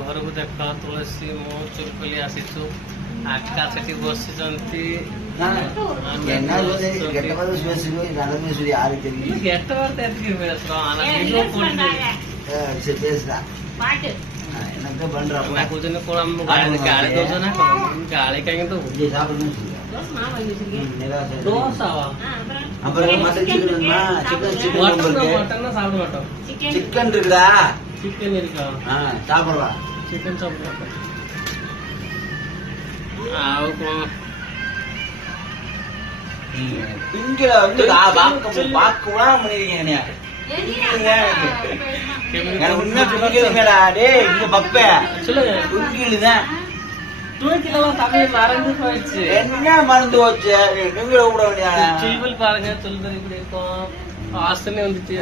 ଘରକୁ ଦେଖ ତୁଳସୀ ମୁଁ ଚୁପଲି ଆସିଛୁ ଆକା ସେଠି ବସିଛନ୍ତି ଗାଳି ଦଉଛ ନା ଗାଳି କାହିଁକି ଦବୁ சிக்கன் இருக்குடா சிக்கன் இருக்கா சாப்பிடலாம் சிக்கன் சாப்பிடலாம் ଆଉ କଣ திங்கள வந்து வாக்குவா பண்ணிருக்கீங்க எனக்கு உண்மை பிடிக்கிறதுமேடா டேய் இங்க பப்ப சொல்லுங்க துங்கிலுதான் தூக்கிலாம் தமிழ் மறந்து போயிடுச்சு என்ன மறந்து போச்சு நீங்க கூட பாருங்க சொல்றது இப்படி இருக்கும் வாசனை வந்துச்சு